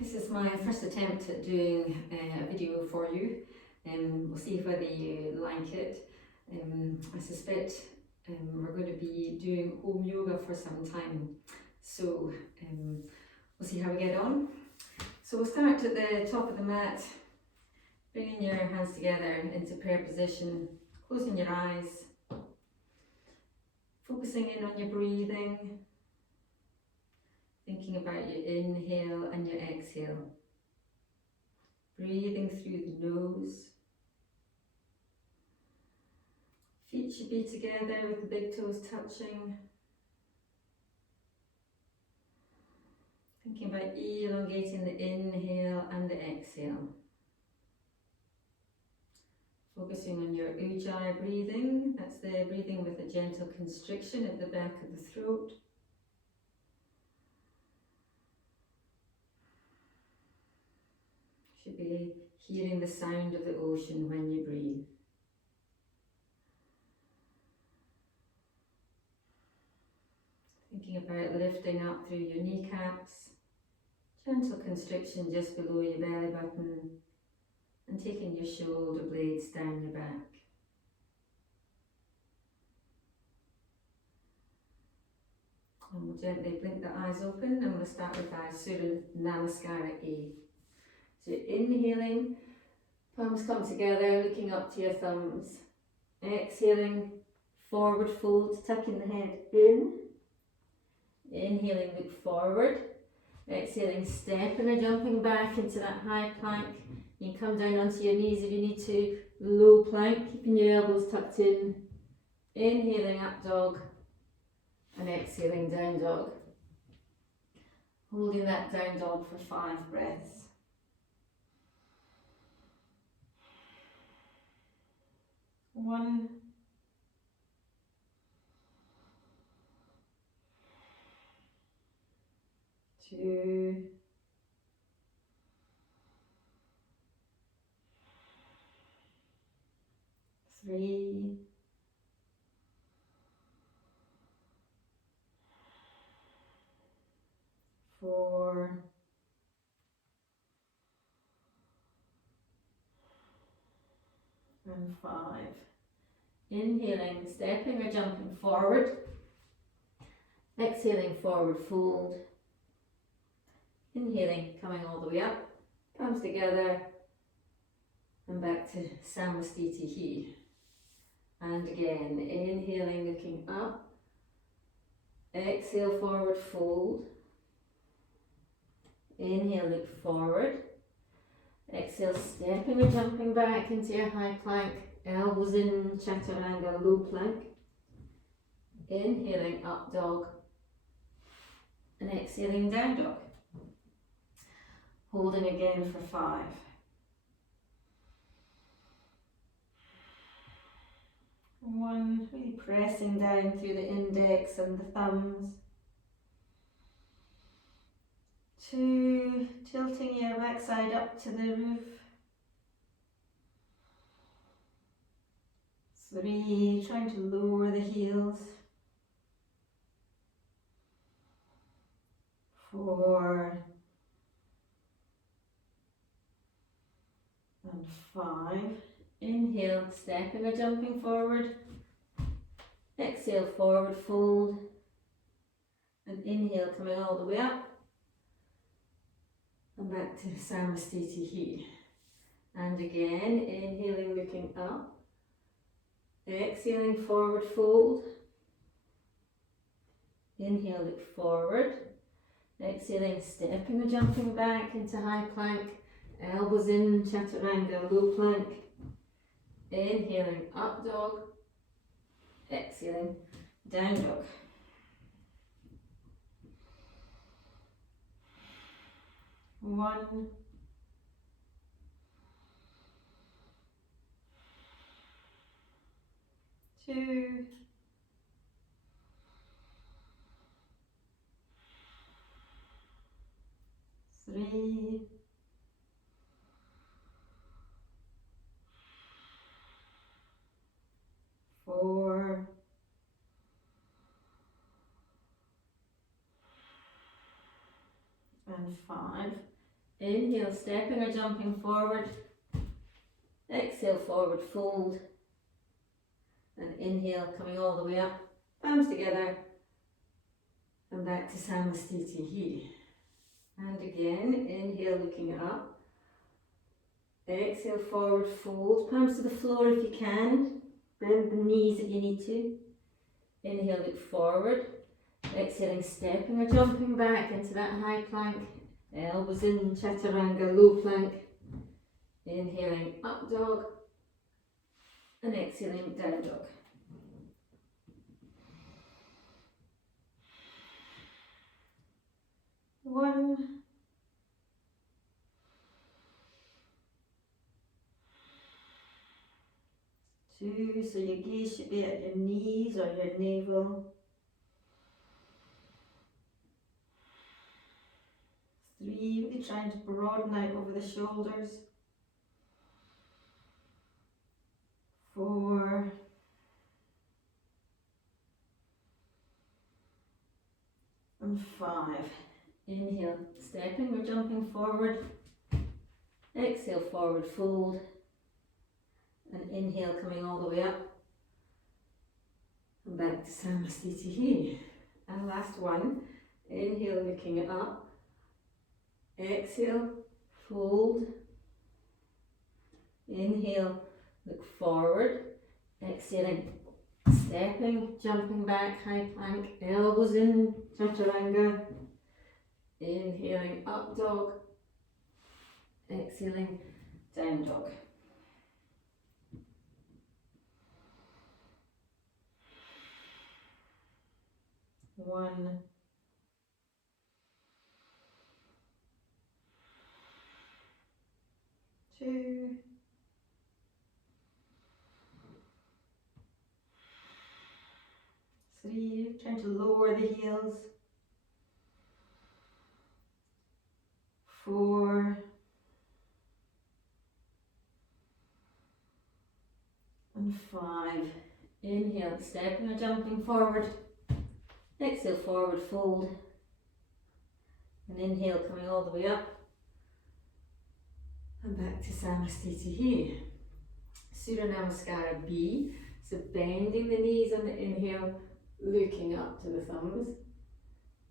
this is my first attempt at doing a video for you. We'll see whether you like it. I suspect we're going to be doing home yoga for some time, so we'll see how we get on. So we'll start at the top of the mat, bringing your hands together into prayer position, closing your eyes, focusing in on your breathing, thinking about your inhale and your exhale. Breathing through the nose. Feet should be together with the big toes touching. Thinking about elongating the inhale and the exhale. Focusing on your ujjayi breathing. That's the breathing with a gentle constriction at the back of the throat. Should be hearing the sound of the ocean when you breathe. Thinking about lifting up through your kneecaps, gentle constriction just below your belly button, and taking your shoulder blades down your back. And we'll gently blink the eyes open, and we'll start with our Surya Namaskara A. So inhaling, palms come together, looking up to your thumbs. Exhaling, forward fold, tucking the head in. Inhaling, look forward. Exhaling, stepping or jumping back into that high plank. You can come down onto your knees if you need to. Low plank, keeping your elbows tucked in. Inhaling, up dog. And exhaling, down dog. Holding that down dog for 5 breaths. 1, 2, 3, 4, and 5. Inhaling, stepping or jumping forward. Exhaling, forward fold. Inhaling, coming all the way up, palms together, and back to Samastiti He. And again, inhaling, looking up. Exhale, forward fold. Inhale, look forward. Exhale, stepping or jumping back into your high plank. Elbows in, chaturanga, low plank. Inhaling, up dog. And exhaling, down dog. Holding again for 5. 1, really pressing down through the index and the thumbs. 2, tilting your backside up to the roof. 3, trying to lower the heels. 4, and 5. Inhale, stepping or jumping forward. Exhale, forward fold. And inhale, coming all the way up. And back to Samastiti He. And again, inhaling, looking up. Exhaling, forward fold. Inhale, look forward. Exhaling, stepping or jumping back into high plank. Elbows in, chaturanga, low plank. Inhaling, up dog. Exhaling, down dog. 1, 2, 3, 4, and 5. Inhale, stepping or jumping forward. Exhale, forward fold. And inhale, coming all the way up. Palms together. And back to Samastiti here. And again, inhale, looking up. Exhale, forward fold. Palms to the floor if you can. Bend the knees if you need to. Inhale, look forward. Exhaling, stepping or jumping back into that high plank. Elbows in, chaturanga, low plank. Inhaling, up dog. And exhaling, down dog. One. Two, so your gaze should be at your knees or your navel. Three, really trying to broaden out over the shoulders. Four. And five. Inhale, stepping or jumping forward. Exhale, forward fold. And inhale, coming all the way up. And back to Samastiti here. And last one. Inhale, looking up. Exhale, fold. Inhale, look forward. Exhaling, stepping, jumping back, high plank, elbows in, chaturanga. Inhaling, up dog. Exhaling, down dog. One. Two. Three. Trying to lower the heels. Four. And five. Inhale, stepping or jumping forward. Exhale, forward fold. And inhale, coming all the way up. And back to Samastiti here. Surya Namaskara B. So bending the knees on the inhale, looking up to the thumbs.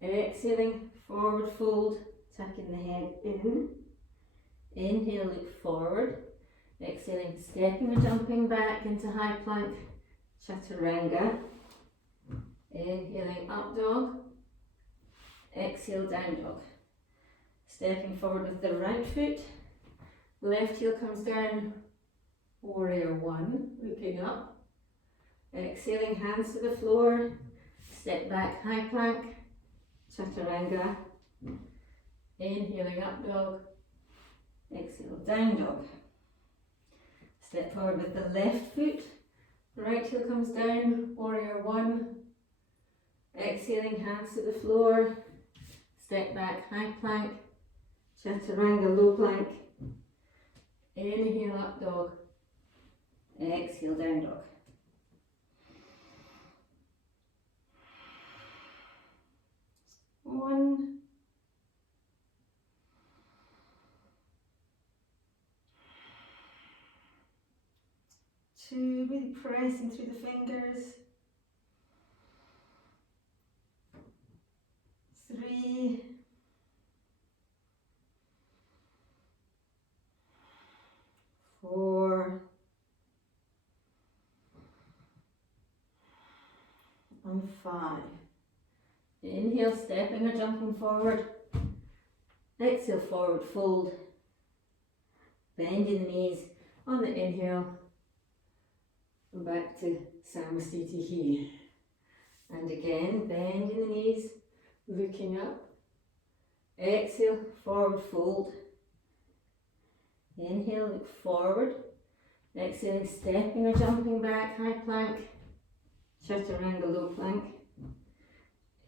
Exhaling, forward fold, tucking the head in. Inhale, look forward. Exhaling, stepping or jumping back into high plank, chaturanga. Inhaling, up dog. Exhale, down dog. Stepping forward with the right foot. Left heel comes down, warrior one, looking up. Exhaling, hands to the floor. Step back, high plank, chaturanga. Inhaling, up dog. Exhale, down dog. Step forward with the left foot. Right heel comes down, warrior one. Exhaling, hands to the floor. Step back, high plank, chaturanga, low plank. Inhale, up dog. Exhale, down dog. One. Two, really pressing through the fingers. Three. Four. And five. Inhale, stepping or jumping forward. Exhale, forward fold. Bending the knees on the inhale. And back to Samastiti here. And again, bending the knees, looking up. Exhale, forward fold. Inhale, look forward. Exhaling, stepping or jumping back, high plank, chaturanga, low plank.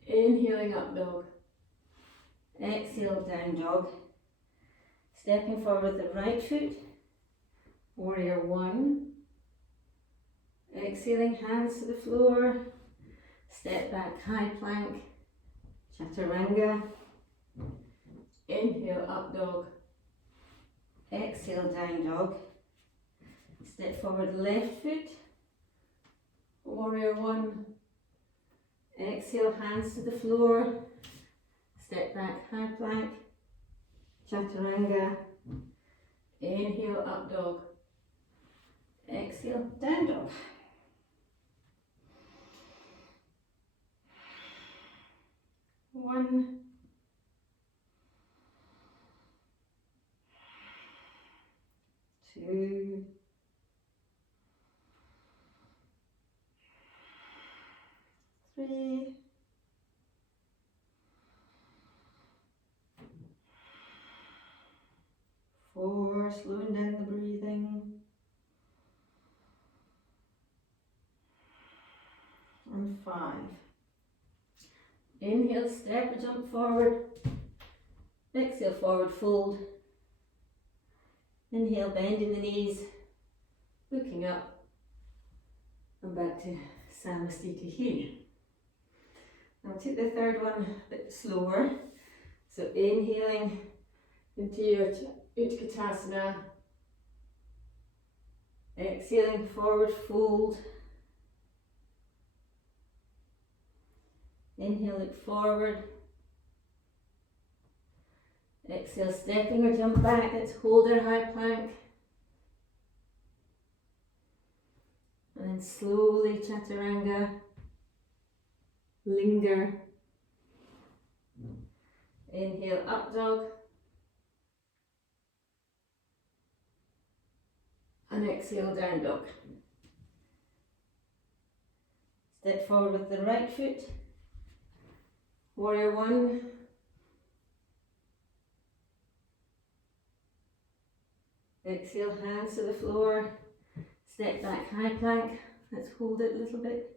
Inhaling, up dog. Exhale, down dog. Stepping forward with the right foot, warrior one. Exhaling, hands to the floor. Step back, high plank, chaturanga. Inhale, up dog. Exhale, down dog. Step forward, left foot. Warrior one. Exhale, hands to the floor. Step back, high plank. Chaturanga. Inhale, up dog. Exhale, down dog. One. Two. Three. Four, slowing down the breathing. And five. Inhale, step or jump forward. Exhale, forward fold. Inhale, bending the knees, looking up, and back to Samasthiti here. Now take the third one a bit slower. So inhaling into your Utkatasana. Exhaling, forward fold. Inhale, look forward. Exhale, stepping or jump back. Let's hold our high plank. And then slowly Chaturanga. Linger. Inhale, up dog. And exhale, down dog. Step forward with the right foot. Warrior one. Exhale, hands to the floor. Step back, high plank. Let's hold it a little bit.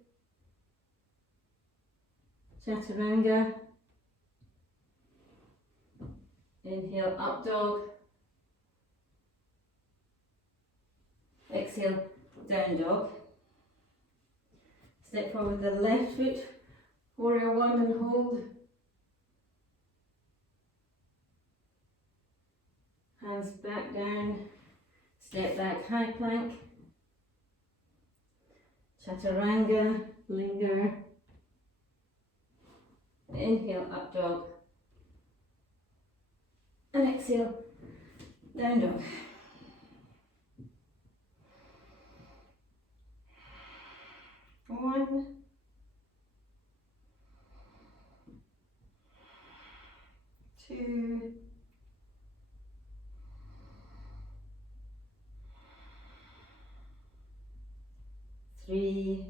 Chaturanga. Inhale, up dog. Exhale, down dog. Step forward with the left foot. Warrior one and hold. Hands back down. Step back, high plank. Chaturanga, linger. Inhale, up dog. And exhale, down dog. One. Two. Three.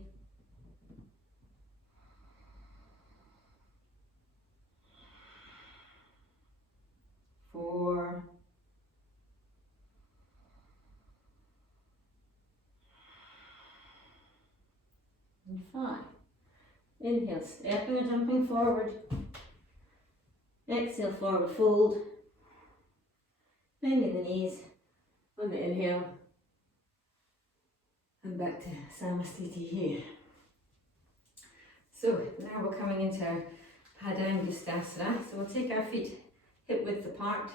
Four. And five. Inhale, stepping or jumping forward. Exhale, forward fold. Bending the knees on the inhale. And back to Samasthiti here. So now we're coming into our Padangustasana. So we'll take our feet hip width apart.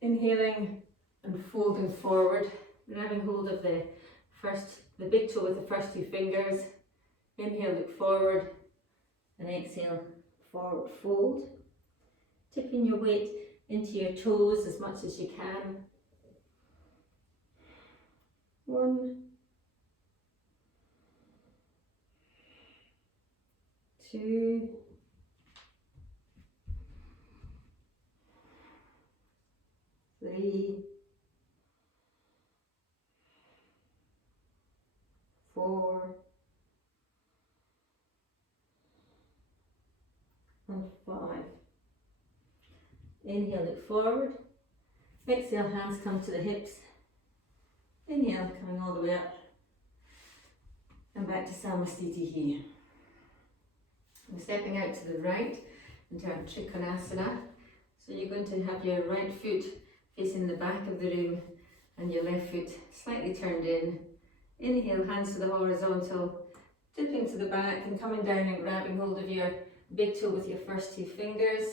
Inhaling and folding forward, grabbing hold of the big toe with the first two fingers. Inhale, look forward, and exhale, forward fold. Tipping your weight into your toes as much as you can. One, two, three, four, and five. Inhale, look forward. Exhale, hands come to the hips. Inhale, coming all the way up. And back to Samasthiti here. I'm stepping out to the right into our Trikonasana. So you're going to have your right foot facing the back of the room and your left foot slightly turned in. Inhale, hands to the horizontal, dipping to the back and coming down and grabbing hold of your big toe with your first two fingers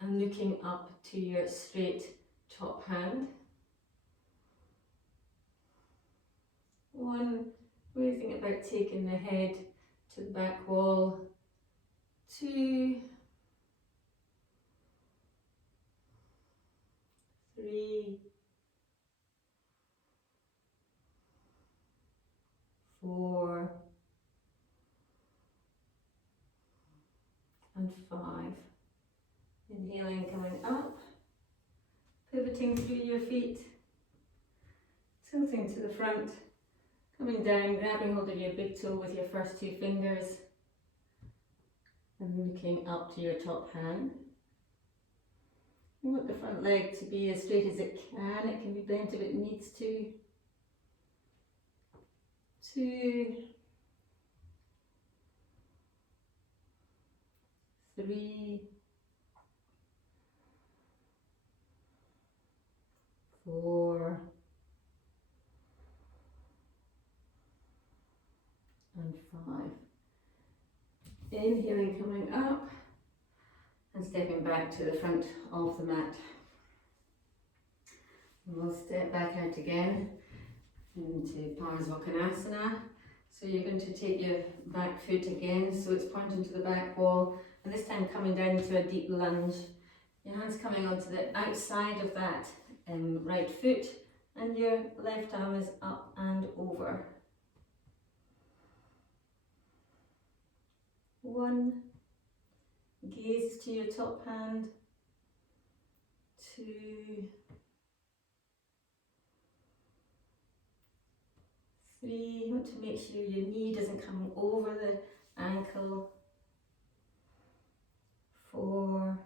and looking up to your straight top hand. 1, what do you think about taking the head to the back wall? 2, 3, 4, and 5. Inhaling, coming up, pivoting through your feet, tilting to the front, coming down, grabbing hold of your big toe with your first 2 fingers, and looking up to your top hand. You want the front leg to be as straight as it can be bent if it needs to. 2, 3, 4, and 5. Inhaling, coming up and stepping back to the front of the mat. We'll step back out again into Parsvakonasana. So you're going to take your back foot again, so it's pointing to the back wall, and this time coming down into a deep lunge. Your hands coming onto the outside of that right foot, and your left arm is up and over. 1, gaze to your top hand. 2, 3, you want to make sure your knee doesn't come over the ankle. 4,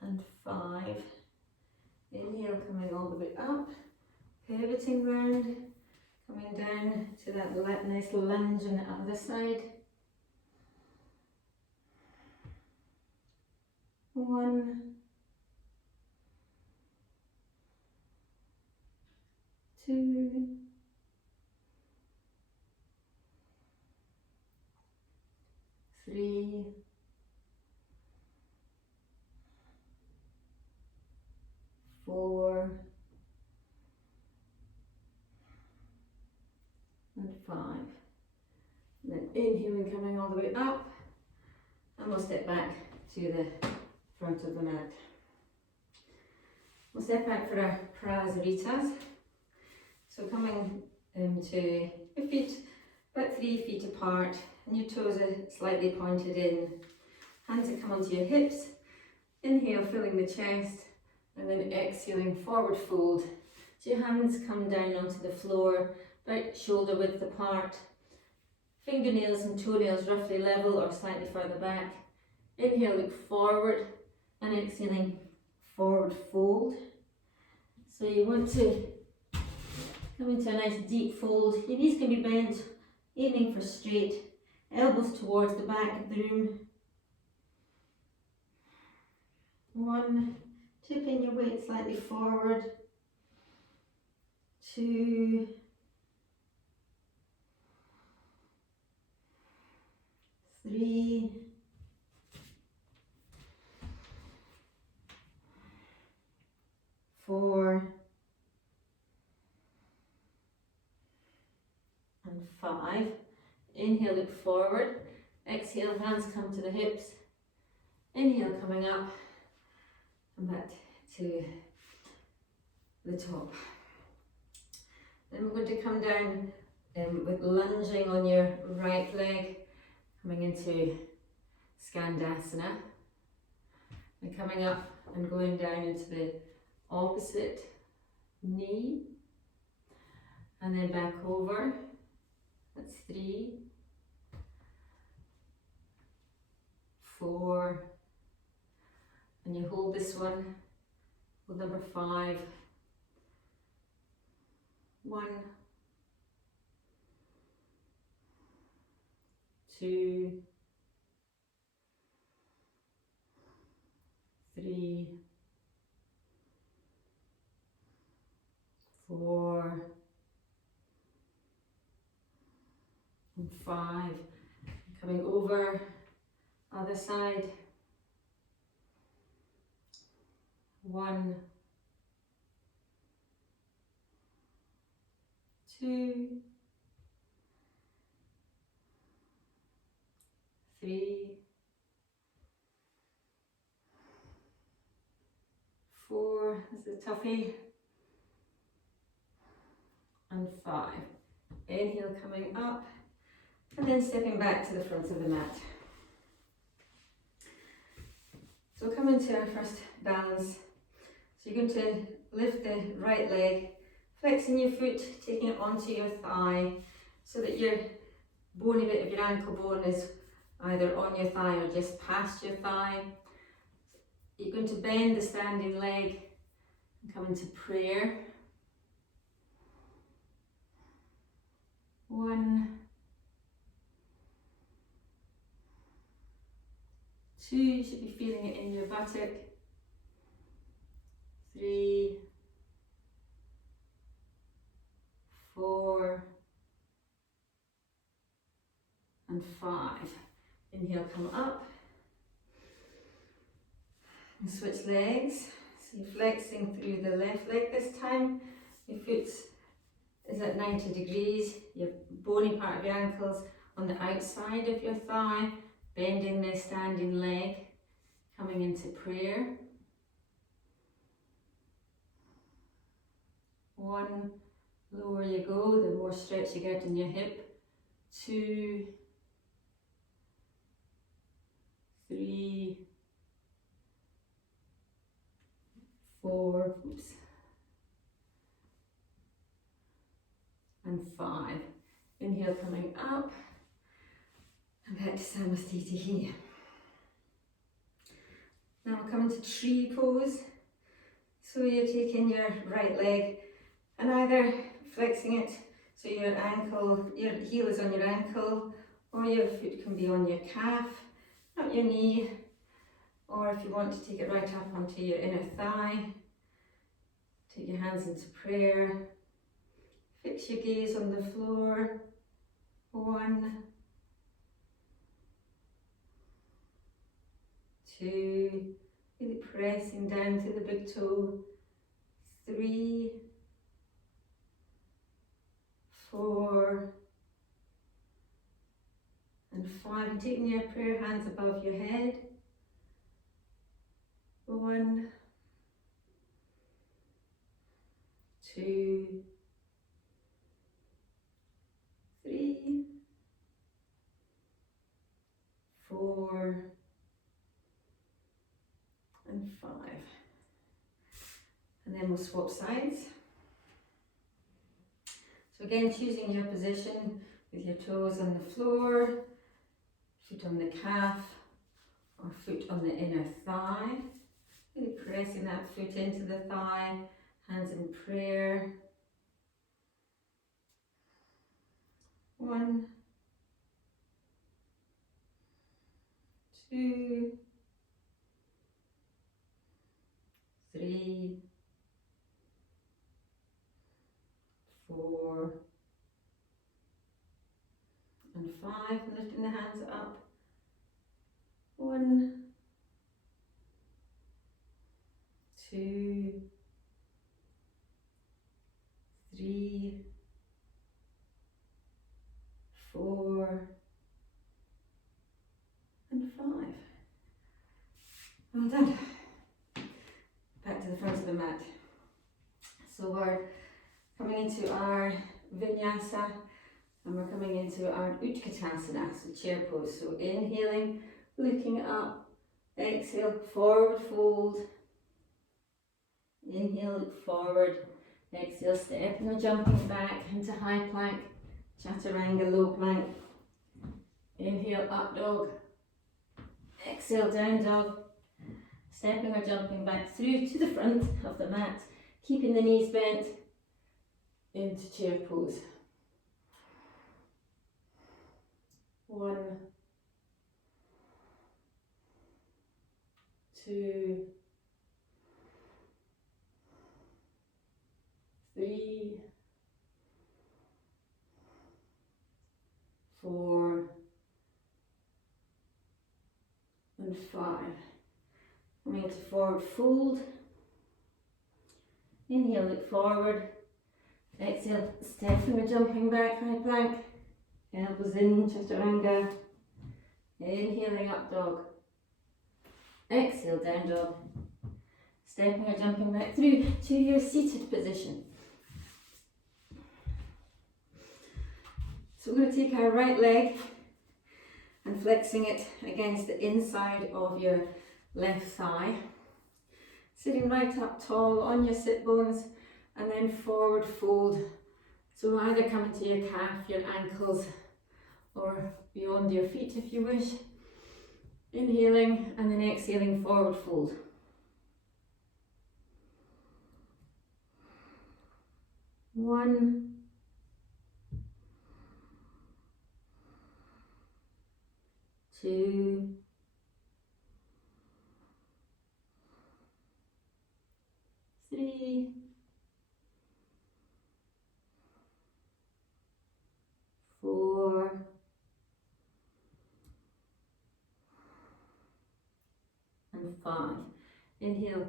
and 5. Inhale, coming all the way up, pivoting round, coming down to that nice lunge on the other side. 1, 2, 3, 4, and 5. And then inhaling, coming all the way up, and we'll step back to the front of the mat. We'll step back for our Prasaritas. So coming to your feet about 3 feet apart, and your toes are slightly pointed in. Hands that come onto your hips. Inhale, filling the chest, and then exhaling, forward fold. So your hands come down onto the floor, about shoulder width apart. Fingernails and toenails roughly level or slightly further back. Inhale, look forward, and exhaling, forward fold. So you want to come into a nice deep fold. Your knees can be bent, aiming for straight. Elbows towards the back of the room. 1, tipping your weight slightly forward. 2, 3, 4, and 5. Inhale, look forward. Exhale, hands come to the hips. Inhale, coming up, and back to the top. Then we're going to come down with lunging on your right leg, coming into Skandasana, and coming up and going down into the opposite knee, and then back over. That's 3, 4, and you hold this one, hold number 5, 1, 2, 3, 4, and 5. Coming over, other side, 1, 2, 3, 4, that's a toughie, and 5. Inhale, coming up, and then stepping back to the front of the mat. So we'll come into our first balance. So you're going to lift the right leg, flexing your foot, taking it onto your thigh, so that your bony bit of your ankle bone is either on your thigh or just past your thigh. You're going to bend the standing leg and come into prayer. 1, 2, you should be feeling it in your buttock. 3, 4, and 5. Inhale, come up. And switch legs. So you're flexing through the left leg this time. Your foot is at 90 degrees. Your bony part of your ankle's on the outside of your thigh. Bending the standing leg. Coming into prayer. 1, lower you go, the more stretch you get in your hip. 2, 3, 4, and 5. Inhale, coming up, and back to Samasthiti here. Now we'll come into tree pose. So you're taking your right leg and either flexing it so your ankle, your heel is on your ankle, or your foot can be on your calf, not your knee, or if you want to take it right up onto your inner thigh, take your hands into prayer, fix your gaze on the floor. 1, 2, really pressing down to the big toe. 3, 4, and 5. And taking your prayer hands above your head. 1, 2, 3, 4, and 5. And then we'll swap sides. So again, choosing your position with your toes on the floor, foot on the calf, or foot on the inner thigh. Really pressing that foot into the thigh, hands in prayer. 1, 2, 3, 4, and 5. Lifting the hands up. 1, 2, 3, 4, and 5. Well done. Back to the front of the mat. So we're coming into our vinyasa and we're coming into our utkatasana, so chair pose. So inhaling, looking up, exhale, forward fold. Inhale, look forward, exhale, stepping or jumping back into high plank, chaturanga, low plank. Inhale, up dog. Exhale, down dog. Stepping or jumping back through to the front of the mat, keeping the knees bent into chair pose. 1, 2, 3, 4, and 5. Coming into forward fold, Inhale, look forward. Exhale, stepping or jumping back, high plank. Elbows in, chaturanga. Inhaling, up dog. Exhale, down dog. Stepping or jumping back through to your seated position. So we're going to take our right leg and flexing it against the inside of your left thigh. Sitting right up tall on your sit bones and then forward fold. So either coming to your calf, your ankles, or beyond your feet if you wish. Inhaling and then exhaling, forward fold. One, two, three, four, and five. Inhale,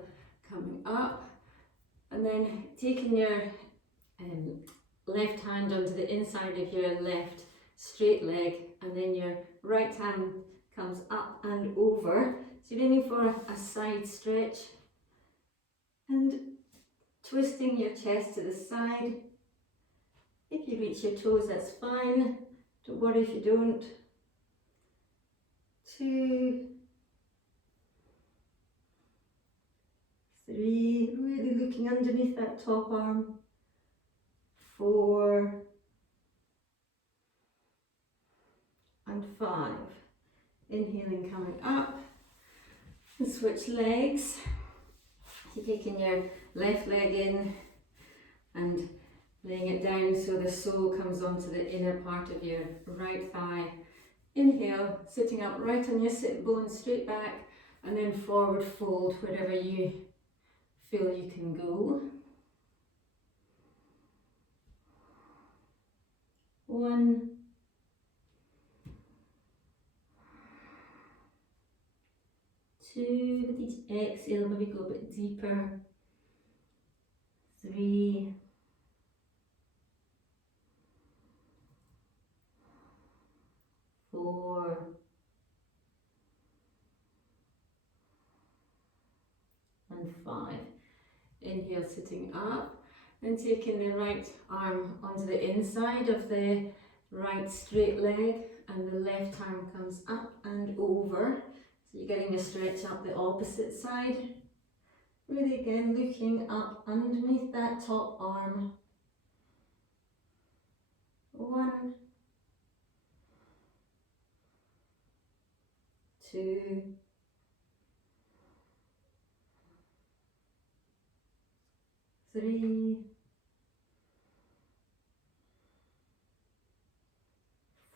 coming up, and then taking your left hand onto the inside of your left straight leg, and then your right hand comes up and over. So you're aiming for a side stretch and twisting your chest to the side. If you reach your toes, that's fine. Don't worry if you don't. 2, 3, really looking underneath that top arm. 4 and 5. Inhaling, coming up, and switch legs. So taking your left leg in and laying it down so the sole comes onto the inner part of your right thigh. Inhale, sitting up right on your sit bones, straight back, and then forward fold wherever you feel you can go. 1, 2, with each exhale, maybe go a bit deeper. 3, 4, and 5. Inhale, sitting up and taking the right arm onto the inside of the right straight leg, and the left arm comes up and over. So you're getting a stretch up the opposite side. Really again looking up underneath that top arm. 1, 2, 3,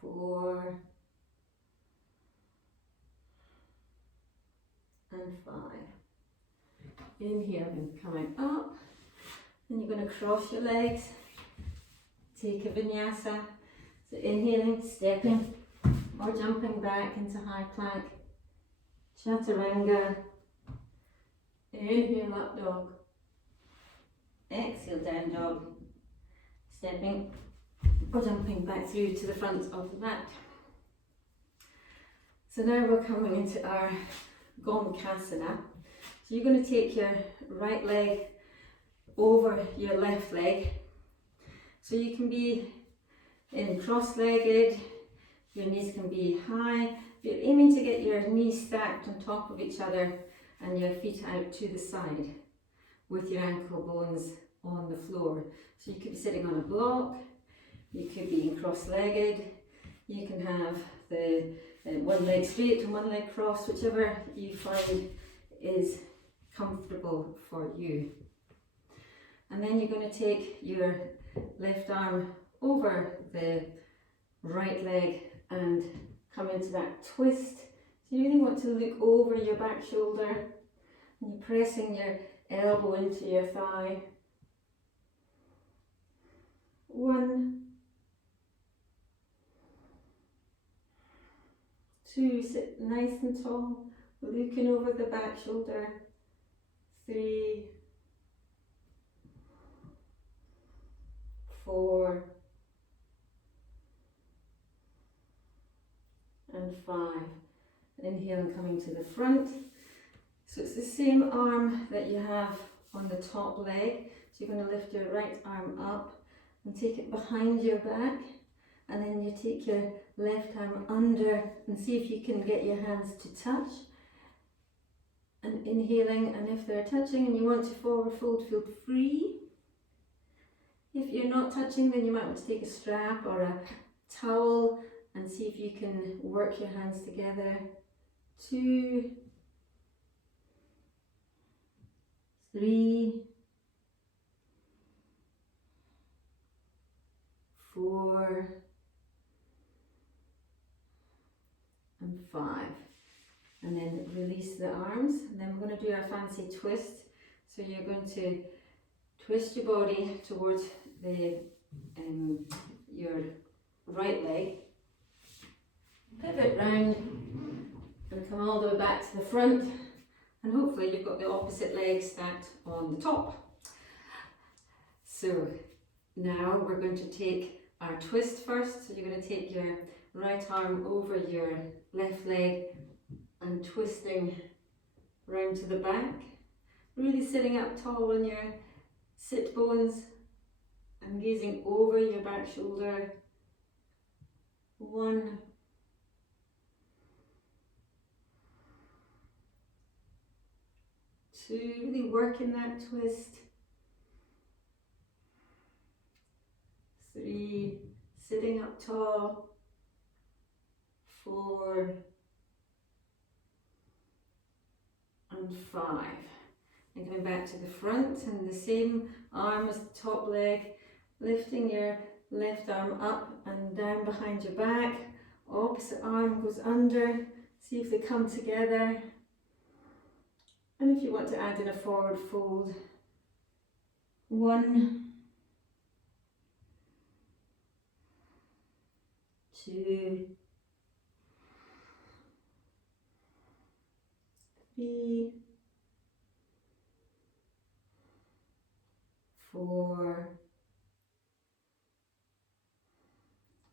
4, and 5. Inhaling, coming up. Then you're going to cross your legs. Take a vinyasa. So inhaling, stepping or jumping back into high plank. Chaturanga. Inhale, up dog. Exhale, down dog. Stepping or jumping back through to the front of the mat. So now we're coming into our Gomukasana. So you're going to take your right leg over your left leg. So you can be in cross-legged, your knees can be high. You're aiming to get your knees stacked on top of each other and your feet out to the side with your ankle bones on the floor. So you could be sitting on a block, you could be in cross-legged, you can have the one leg straight and one leg cross, whichever you find is comfortable for you. And then you're going to take your left arm over the right leg and come into that twist. So you really want to look over your back shoulder and you're pressing your elbow into your thigh. 1, 2, sit nice and tall, looking over the back shoulder. 3, 4 and 5. Inhale and coming to the front. So it's the same arm that you have on the top leg. So you're going to lift your right arm up and take it behind your back, and then you take your left arm under and see if you can get your hands to touch. And inhaling, and if they're touching and you want to forward fold, feel free. If you're not touching, then you might want to take a strap or a towel and see if you can work your hands together. 2, 3, 4 and 5. And then release the arms, and then we're going to do our fancy twist. So you're going to twist your body towards the your right leg, pivot round and come all the way back to the front, and hopefully you've got the opposite leg stacked on the top. So now we're going to take our twist first. So you're going to take your right arm over your left leg and twisting round to the back, really sitting up tall on your sit bones and gazing over your back shoulder. 1, 2, really working that twist. 3, sitting up tall. 4 and 5. And coming back to the front, and the same arm as the top leg, lifting your left arm up and down behind your back. Opposite arm goes under. See if they come together. And if you want to add in a forward fold, 1, 2, 3, 4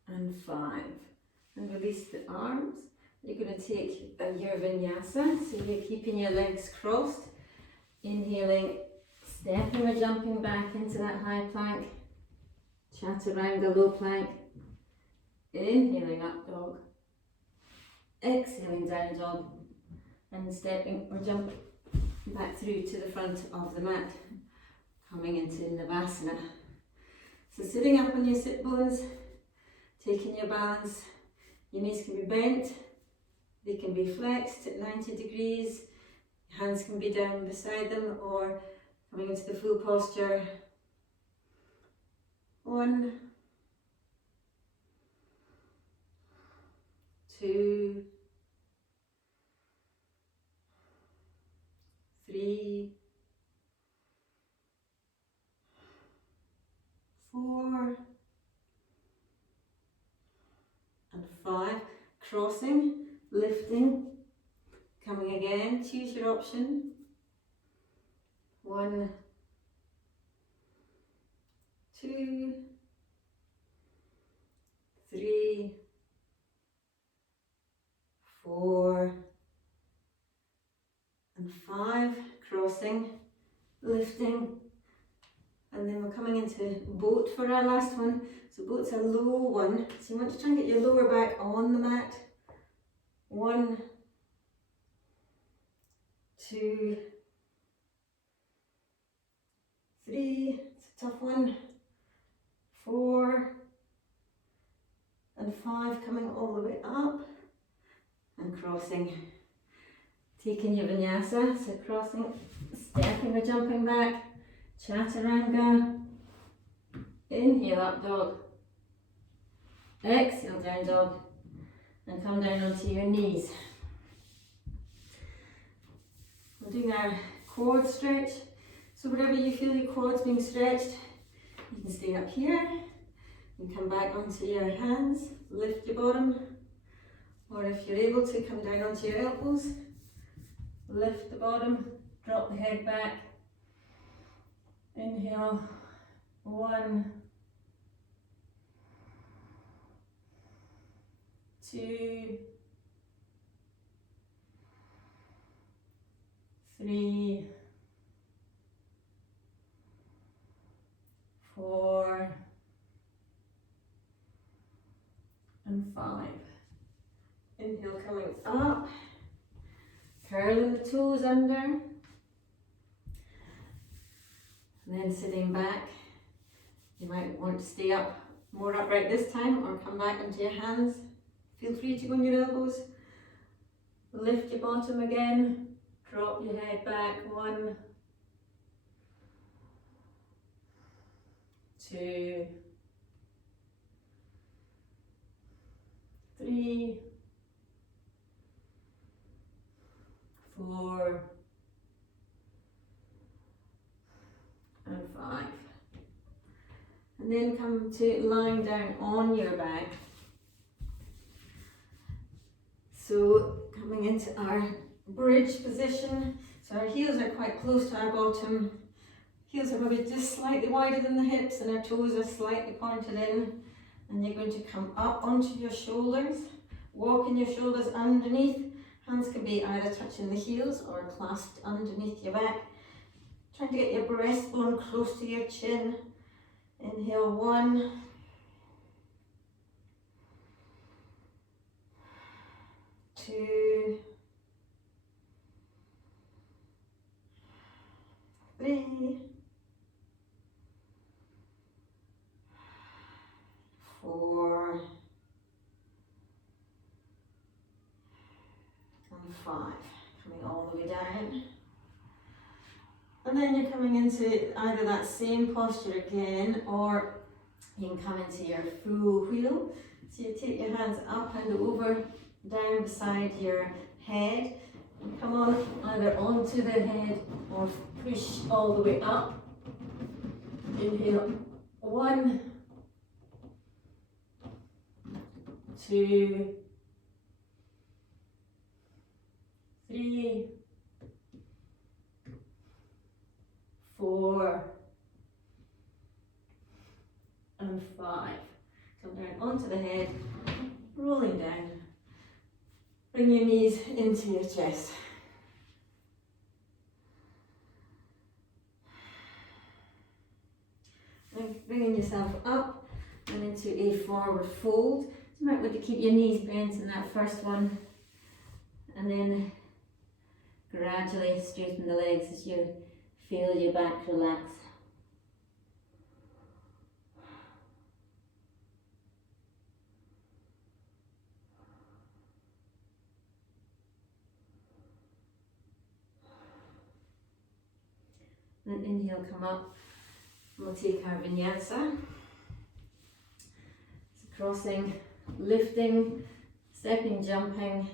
and 5. And release the arms. You're going to take your vinyasa, so you're keeping your legs crossed. Inhaling, stepping or jumping back into that high plank. Chaturanga low plank. Inhaling up dog. Exhaling down dog. And stepping or jumping back through to the front of the mat. Coming into Navasana. So sitting up on your sit bones, taking your balance. Your knees can be bent. They can be flexed at 90 degrees. Hands can be down beside them or coming into the full posture. 1, 2, 3, 4 and 5. Crossing. Lifting, coming again, choose your option. 1, 2, 3, 4 and 5. Crossing, lifting, and then we're coming into boat for our last one. So boat's a low one, so you want to try and get your lower back on the mat. 1, 2, 3, it's a tough one. 4 and 5, coming all the way up and crossing. Taking your vinyasa, so crossing, stepping or jumping back, chaturanga. Inhale up dog. Exhale down dog. And come down onto your knees. We're doing our quad stretch. So wherever you feel your quads being stretched, you can stay up here and come back onto your hands, lift your bottom, or if you're able to, come down onto your elbows, lift the bottom, drop the head back. Inhale, 1, 2, 3, 4, and 5. Inhale, coming up, curling the toes under, and then sitting back. You might want to stay up more upright this time or come back into your hands. Feel free to go on your elbows. Lift your bottom again, drop your head back. 1, 2, 3, 4, and 5. And then come to lying down on your back. So coming into our bridge position. So our heels are quite close to our bottom. Heels are maybe just slightly wider than the hips and our toes are slightly pointed in. And you're going to come up onto your shoulders, walking your shoulders underneath. Hands can be either touching the heels or clasped underneath your back. Trying to get your breastbone close to your chin. Inhale, 1, 2, 3, 4, and 5. Coming all the way down. And then you're coming into either that same posture again, or you can come into your full wheel. So you take your hands up and over, down beside your head, and come on either onto the head or push all the way up. Inhale, 1, 2, 3, 4, and 5. Come down onto the head, rolling down. Bring your knees into your chest. And bringing yourself up and into a forward fold. You might want to keep your knees bent in that first one, and then gradually straighten the legs as you feel your back relax. Then inhale, come up. We'll take our vinyasa. So crossing, lifting, stepping, jumping,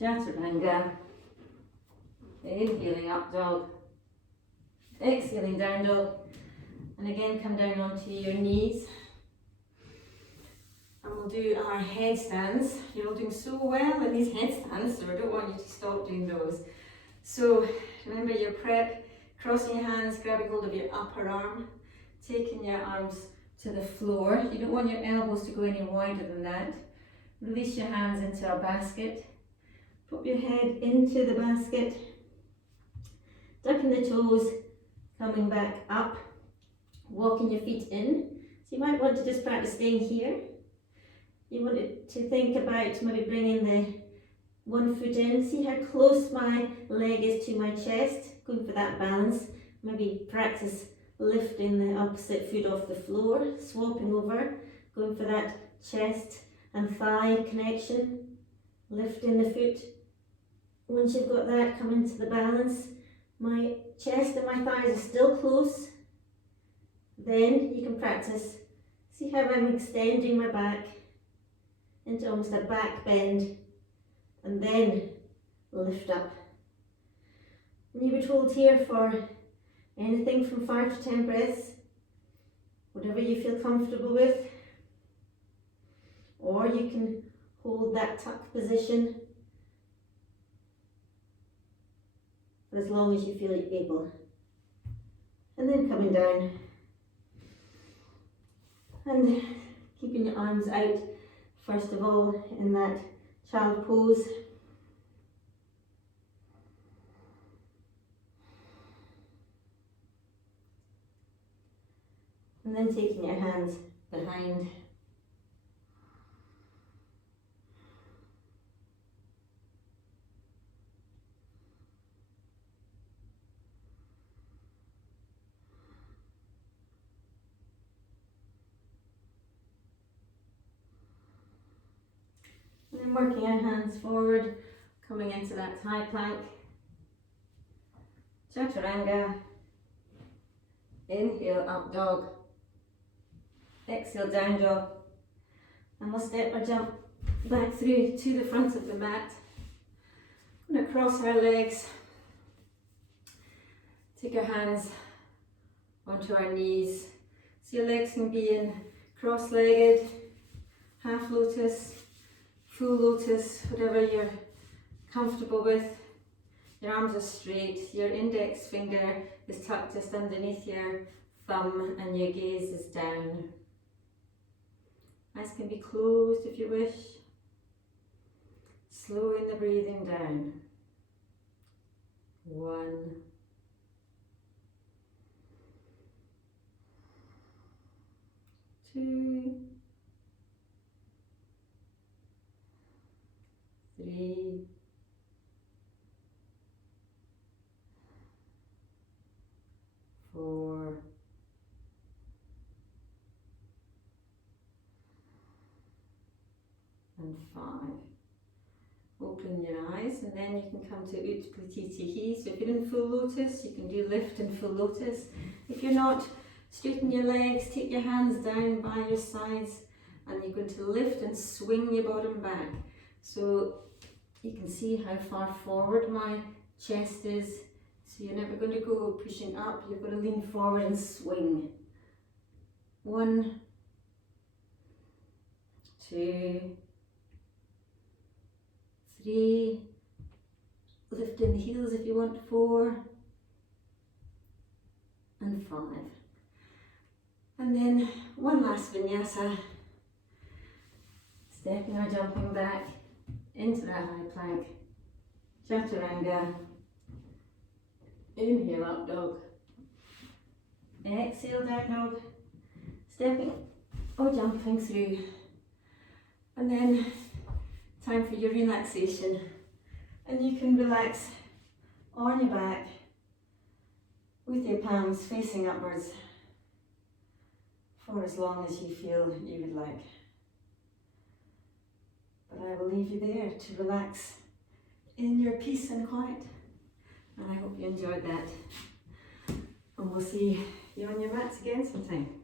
chaturanga. Inhaling up dog. Exhaling down dog. And again come down onto your knees. And we'll do our headstands. You're all doing so well in these headstands, so I don't want you to stop doing those. So remember your prep. Crossing your hands, grabbing hold of your upper arm, taking your arms to the floor. You don't want your elbows to go any wider than that. Release your hands into a basket. Pop your head into the basket. Ducking the toes, coming back up, walking your feet in. So you might want to just practice staying here. You want to think about maybe bringing the one foot in. See how close my leg is to my chest. Going for that balance. Maybe practice lifting the opposite foot off the floor, swapping over, going for that chest and thigh connection, lifting the foot. Once you've got that, come into the balance. My chest and my thighs are still close. Then you can practice. See how I'm extending my back into almost a back bend, and then lift up. And you would hold here for anything from 5 to 10 breaths, whatever you feel comfortable with. Or you can hold that tuck position for as long as you feel able. And then coming down and keeping your arms out First of all, in that child pose. And then taking your hands behind. And then working our hands forward, coming into that high plank. Chaturanga. Inhale, up dog. Exhale, down dog. And we'll step or jump back through to the front of the mat. I'm going to cross our legs. Take our hands onto our knees. So your legs can be in cross-legged, half lotus, full lotus, whatever you're comfortable with. Your arms are straight, your index finger is tucked just underneath your thumb and your gaze is down. Eyes can be closed if you wish. Slowing the breathing down. 1. 2. 3. 4. And 5. Open your eyes and then you can come to Utpatitihi. So if you're in full lotus, you can do lift and full lotus. If you're not, straighten your legs, take your hands down by your sides and you're going to lift and swing your bottom back. So you can see how far forward my chest is. So you're never going to go pushing up, you're going to lean forward and swing. 1, 2, 3, lift in the heels if you want, 4, and 5. And then one last vinyasa, stepping or jumping back into that high plank, chaturanga, inhale up dog, exhale down dog, stepping or jumping through, and then time for your relaxation, and you can relax on your back with your palms facing upwards for as long as you feel you would like. But I will leave you there to relax in your peace and quiet, and I hope you enjoyed that, and we'll see you on your mats again sometime.